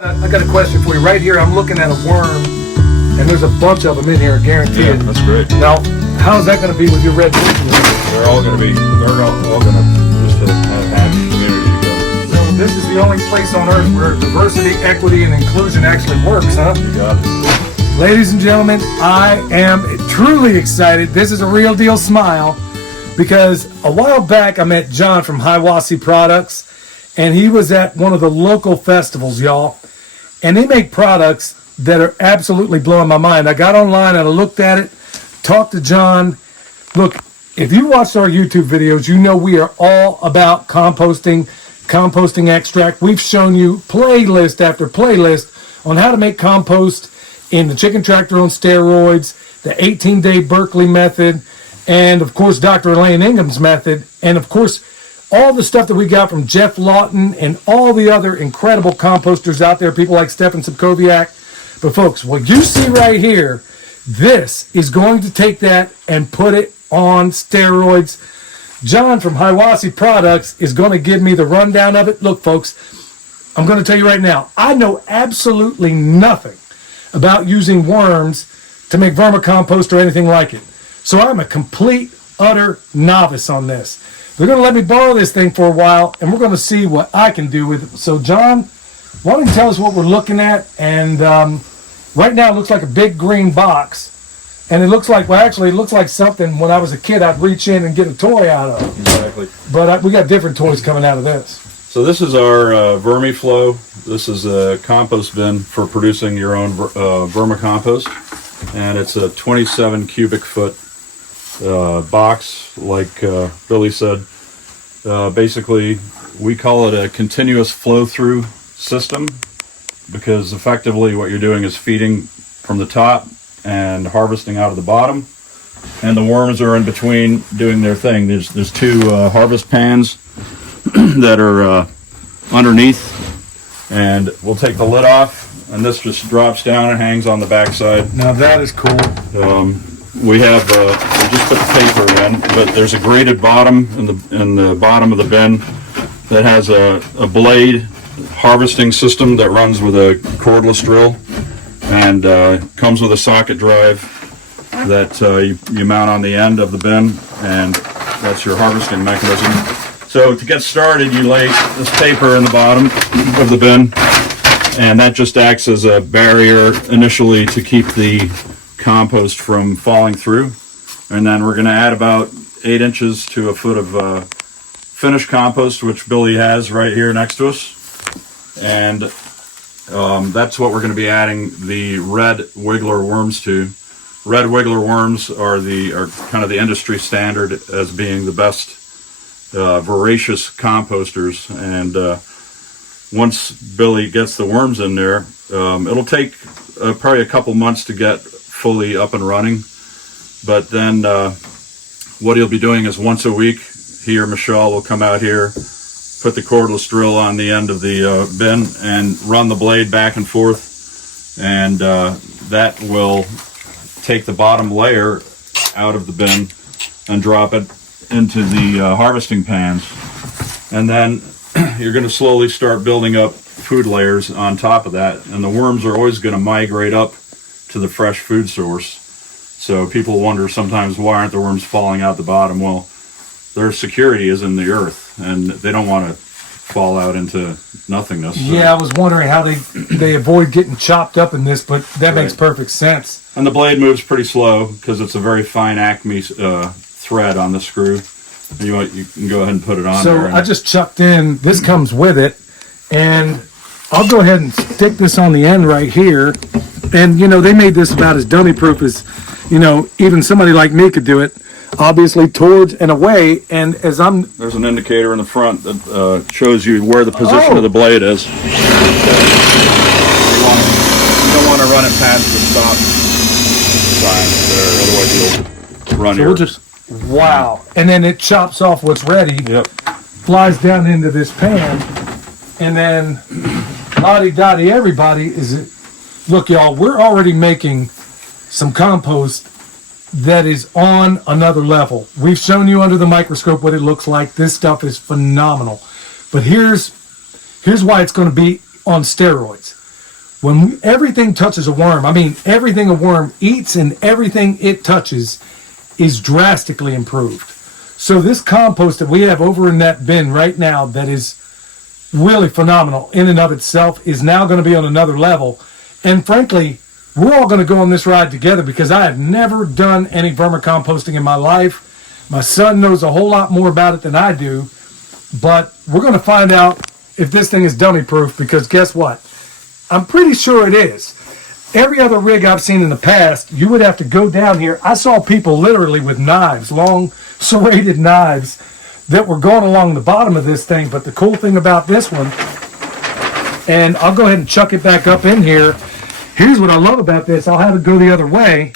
I got a question for you. Right here, I'm looking at a worm, and there's a bunch of them in here, I guarantee it. That's great. Now, how is that going to be with your red bushel? They're all going to just have happy community together. So this is the only place on earth where diversity, equity, and inclusion actually works, huh? You got it. Ladies and gentlemen, I am truly excited. This is a real deal smile because a while back I met John from Hiawassee Products, and he was at one of the local festivals, y'all. And they make products that are absolutely blowing my mind. I got online and I looked at it, talked to John. Look, if you watched our YouTube videos, you know we are all about composting, composting extract. We've shown you playlist after playlist on how to make compost in the chicken tractor on steroids, the 18-day Berkeley method, and of course Dr. Elaine Ingham's method, and of course all the stuff that we got from Jeff Lawton and all the other incredible composters out there, people like Stefan Subkowiak. But folks, what you see right here, this is going to take that and put it on steroids. John from Hiawassee Products is going to give me the rundown of it. Look, folks, I'm going to tell you right now, I know absolutely nothing about using worms to make vermicompost or anything like it. So I'm a complete, utter novice on this. They're going to let me borrow this thing for a while, and we're going to see what I can do with it. So, John, why don't you tell us what we're looking at? And right now it looks like a big green box. And it looks like, well, actually, it looks like something when I was a kid I'd reach in and get a toy out of. Exactly. But we got different toys coming out of this. So this is our VermiFlow. This is a compost bin for producing your own vermicompost. And it's a 27 cubic foot box, like Billy said. Basically, we call it a continuous flow-through system because effectively what you're doing is feeding from the top and harvesting out of the bottom, and the worms are in between doing their thing. There's two harvest pans that are underneath, and we'll take the lid off, and this just drops down and hangs on the backside. Now that is cool. We have we just put the paper in, but there's a grated bottom in the bottom of the bin that has a blade harvesting system that runs with a cordless drill, and comes with a socket drive that you mount on the end of the bin, and that's your harvesting mechanism. So to get started, you lay this paper in the bottom of the bin, and that just acts as a barrier initially to keep the compost from falling through. And then we're going to add about 8 inches to a foot of finished compost, which Billy has right here next to us. And that's what we're going to be adding the red wiggler worms to. Red wiggler worms are kind of the industry standard as being the best voracious composters. And once Billy gets the worms in there, it'll take probably a couple months to get fully up and running. But then what he'll be doing is once a week, he or Michelle will come out here, put the cordless drill on the end of the bin and run the blade back and forth, and that will take the bottom layer out of the bin and drop it into the harvesting pans. And then you're going to slowly start building up food layers on top of that, and the worms are always going to migrate up to the fresh food source. So people wonder sometimes, why aren't the worms falling out the bottom? Well, their security is in the earth, and they don't want to fall out into nothingness. So. Yeah, I was wondering how they avoid getting chopped up in this, but that makes perfect sense. And the blade moves pretty slow because it's a very fine Acme thread on the screw. You can go ahead and put it on there. So I just chucked in, this comes with it, and I'll go ahead and stick this on the end right here. And, you know, they made this about as dummy-proof as, you know, even somebody like me could do it. Obviously, towards and away, and as There's an indicator in the front that shows you where the position of the blade is. You don't want to run it past the stop sign there, otherwise you'll run so here. We'll just, wow. And then it chops off what's ready, flies down into this pan, and then lottie-dottie everybody is it. Look, y'all, we're already making some compost that is on another level. We've shown you under the microscope what it looks like. This stuff is phenomenal. But here's why it's going to be on steroids. when everything touches a worm, I mean, everything a worm eats and everything it touches is drastically improved. So this compost that we have over in that bin right now that is really phenomenal in and of itself is now going to be on another level. And frankly, we're all going to go on this ride together because I have never done any vermicomposting in my life. My son knows a whole lot more about it than I do, but we're going to find out if this thing is dummy proof, because guess what? I'm pretty sure it is. Every other rig I've seen in the past, you would have to go down here. I saw people literally with knives, long serrated knives, that were going along the bottom of this thing. But the cool thing about this one, and I'll go ahead and chuck it back up in here. Here's what I love about this. I'll have it go the other way,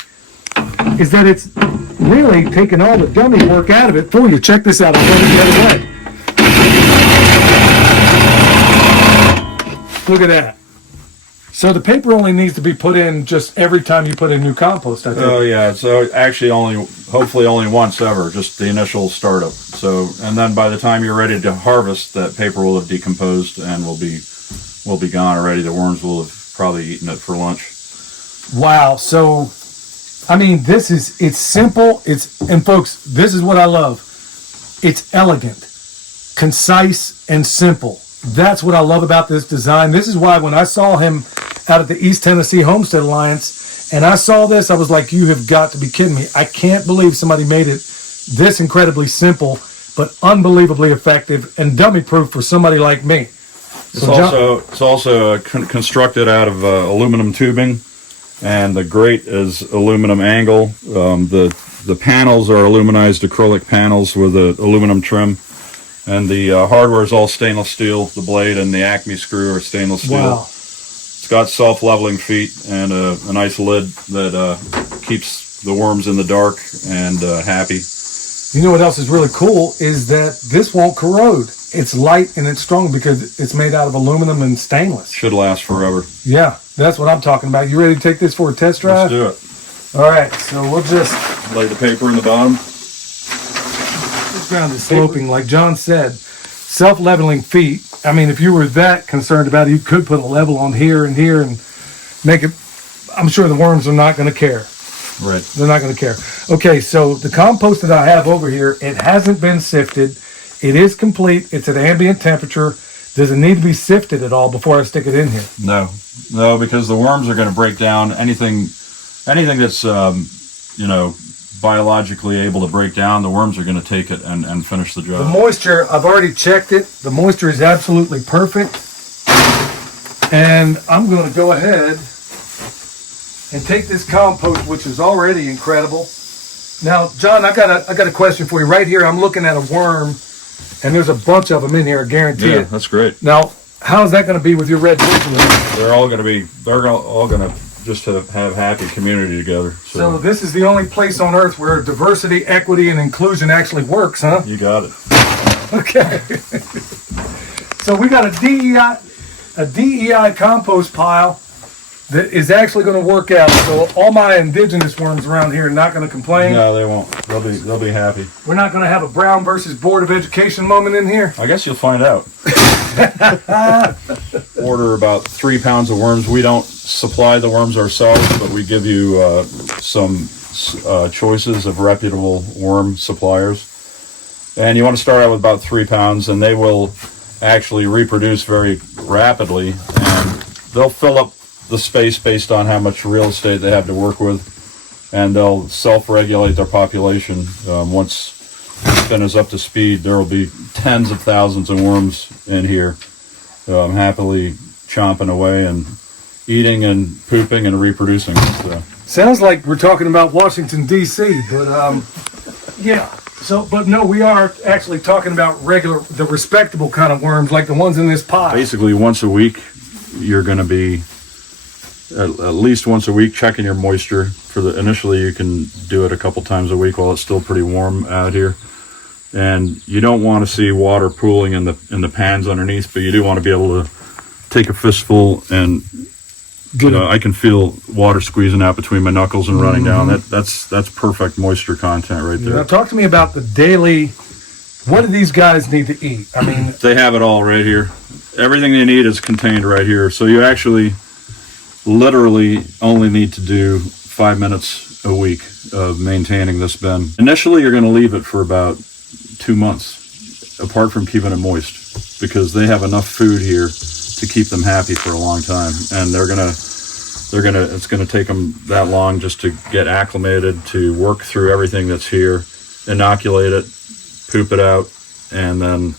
is that it's really taking all the dummy work out of it for you. Check this out. I'll go the other way. Look at that. So the paper only needs to be put in just every time you put in new compost, I think. Oh yeah, so actually hopefully only once ever, just the initial startup. So, and then by the time you're ready to harvest, that paper will have decomposed and will be gone already. The worms will have probably eaten it for lunch. Wow. So, I mean, it's simple. And folks, this is what I love. It's elegant, concise, and simple. That's what I love about this design. This is why when I saw him out at the East Tennessee Homestead Alliance and I saw this, I was like, you have got to be kidding me. I can't believe somebody made it this incredibly simple, but unbelievably effective and dummy proof for somebody like me. It's also constructed out of aluminum tubing, and the grate is aluminum angle. The panels are aluminized acrylic panels with an aluminum trim. And the hardware is all stainless steel. The blade and the Acme screw are stainless steel. Wow. It's got self-leveling feet and a nice lid that keeps the worms in the dark and happy. You know what else is really cool is that this won't corrode. It's light and it's strong because it's made out of aluminum and stainless. Should last forever. Yeah, that's what I'm talking about. You ready to take this for a test drive? Let's do it. All right, so we'll just lay the paper in the bottom. This ground is sloping, like John said. Self-leveling feet. I mean, if you were that concerned about it, you could put a level on here and make it. I'm sure the worms are not going to care. Right. They're not going to care. Okay, so the compost that I have over here, it hasn't been sifted. It is complete. It's at ambient temperature. Does it need to be sifted at all before I stick it in here? No, because the worms are going to break down anything that's biologically able to break down. The worms are going to take it and finish the job. The moisture, I've already checked it. The moisture is absolutely perfect. And I'm going to go ahead and take this compost, which is already incredible. Now, John, I got a question for you. Right here, I'm looking at a worm, and there's a bunch of them in here, I guarantee it. Yeah, that's great. Now, how's that going to be with your red wood? They're all going to just to have happy community together. So this is the only place on earth where diversity, equity, and inclusion actually works, huh? You got it. Okay. So we got a DEI compost pile that is actually going to work out. So all my indigenous worms around here are not going to complain. No, they won't. They'll be happy. We're not going to have a Brown versus Board of Education moment in here. I guess you'll find out. Order about 3 pounds of worms. We don't supply the worms ourselves, but we give you some choices of reputable worm suppliers. And you want to start out with about 3 pounds, and they will actually reproduce very rapidly, and they'll fill up the space based on how much real estate they have to work with, and they'll self-regulate their population. Once the bin is up to speed, there will be tens of thousands of worms in here, happily chomping away and eating and pooping and reproducing. So. Sounds like we're talking about Washington, D.C., but yeah. So, but no, we are actually talking about the respectable kind of worms, like the ones in this pot. Basically, once a week, you're going to be at least once a week checking your moisture. Initially, you can do it a couple times a week while it's still pretty warm out here. And you don't want to see water pooling in the pans underneath, but you do want to be able to take a fistful and I can feel water squeezing out between my knuckles and running down. That's perfect moisture content right there. Now, talk to me about the daily. What do these guys need to eat? I mean, they have it all right here. Everything they need is contained right here. So you actually, literally only need to do 5 minutes a week of maintaining this bin. Initially, you're going to leave it for about 2 months, apart from keeping it moist, because they have enough food here to keep them happy for a long time, and it's gonna take them that long just to get acclimated, to work through everything that's here, inoculate it, poop it out, and then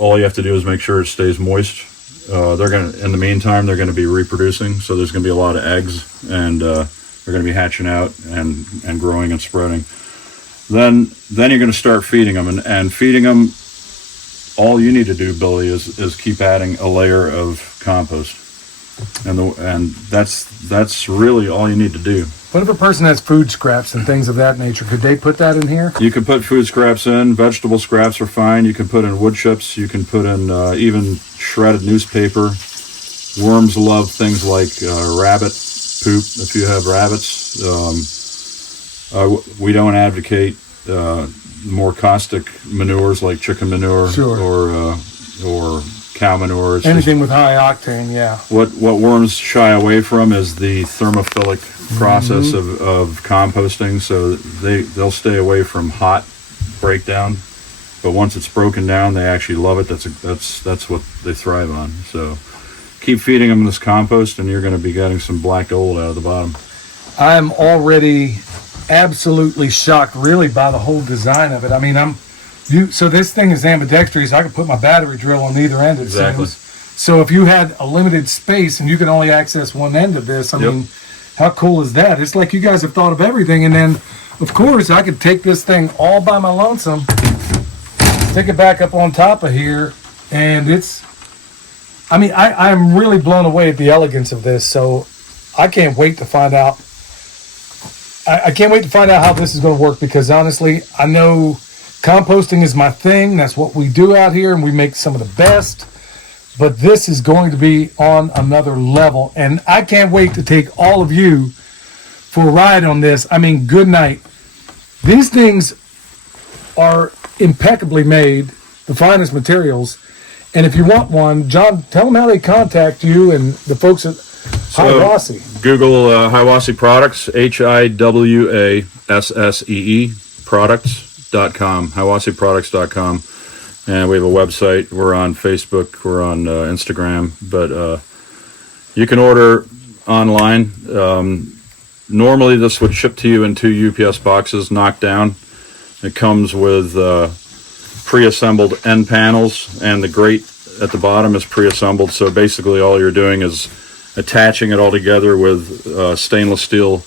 all you have to do is make sure it stays moist. In the meantime, they're gonna be reproducing, so there's gonna be a lot of eggs, and they're gonna be hatching out and growing and spreading. Then you're gonna start feeding them, and feeding them. All you need to do, Billy, is keep adding a layer of compost, and that's really all you need to do. What if a person has food scraps and things of that nature? Could they put that in here? You can put food scraps in. Vegetable scraps are fine. You can put in wood chips. You can put in even shredded newspaper. Worms love things like rabbit poop. If you have rabbits, we don't advocate more caustic manures like chicken manure. Sure. or cow manure. It's anything with high octane, yeah. What worms shy away from is the thermophilic process of composting. So they'll stay away from hot breakdown, but once it's broken down, they actually love it. That's what they thrive on. So keep feeding them this compost, and you're going to be getting some black gold out of the bottom. I'm already absolutely shocked, really, by the whole design of it. I mean, so this thing is ambidextrous. I can put my battery drill on either end. Exactly. So if you had a limited space and you can only access one end of this, I mean, how cool is that? It's like you guys have thought of everything. And then, of course, I could take this thing all by my lonesome, stick it back up on top of here, and I'm really blown away at the elegance of this. So I can't wait to find out. I can't wait to find out how this is going to work, because honestly, I know composting is my thing. That's what we do out here, and we make some of the best. But this is going to be on another level, and I can't wait to take all of you for a ride on this. I mean, good night. These things are impeccably made, the finest materials. And if you want one, John, tell them how they contact you and the folks at Hiwassee. Google Hiwassee Products, HIWASSEE products.com, HiwasseeProducts.com. And we have a website. We're on Facebook. We're on Instagram. But you can order online. Normally, this would ship to you in 2 UPS boxes, knocked down. It comes with pre-assembled end panels, and the grate at the bottom is pre-assembled. So basically, all you're doing is attaching it all together with stainless steel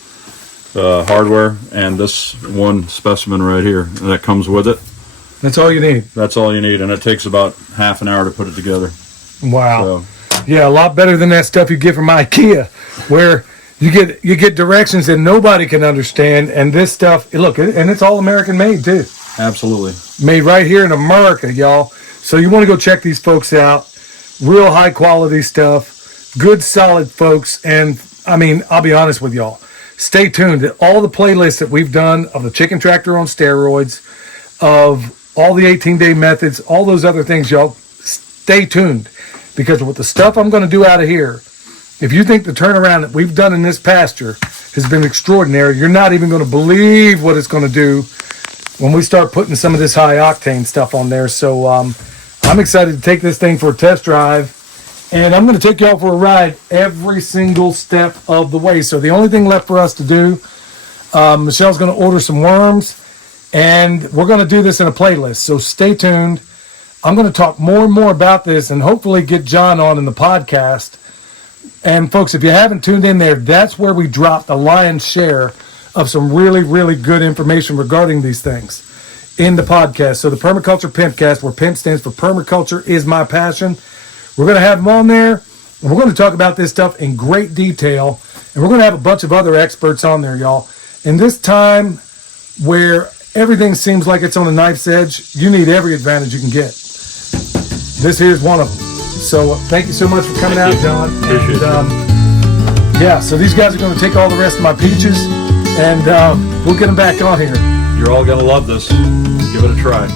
hardware, and this one specimen right here that comes with it. That's all you need. That's all you need, and it takes about half an hour to put it together. Wow. So, yeah, a lot better than that stuff you get from IKEA, where you get directions that nobody can understand, and this stuff, look, and it's all American made too. Absolutely. Made right here in America, y'all. So you want to go check these folks out. Real high quality stuff. Good, solid folks. And I mean, I'll be honest with y'all. Stay tuned to all the playlists that we've done of the chicken tractor on steroids, of all the 18-day methods, all those other things, y'all. Stay tuned, because with the stuff I'm going to do out of here, if you think the turnaround that we've done in this pasture has been extraordinary, you're not even going to believe what it's going to do when we start putting some of this high octane stuff on there. So I'm excited to take this thing for a test drive, and I'm going to take y'all for a ride every single step of the way. So the only thing left for us to do, Michelle's going to order some worms, and we're going to do this in a playlist. So stay tuned. I'm going to talk more and more about this, and hopefully get John on in the podcast. And folks, if you haven't tuned in there, that's where we drop the lion's share of some really, really good information regarding these things in the podcast. So the Permaculture Pimpcast, where PIMP stands for Permaculture is My Passion. We're going to have them on there, and we're going to talk about this stuff in great detail. And we're going to have a bunch of other experts on there, y'all. In this time where everything seems like it's on a knife's edge, you need every advantage you can get. This here's one of them. So thank you so much for coming out, John. Appreciate it. Yeah, so these guys are going to take all the rest of my peaches, and we'll get them back on here. You're all going to love this. Give it a try.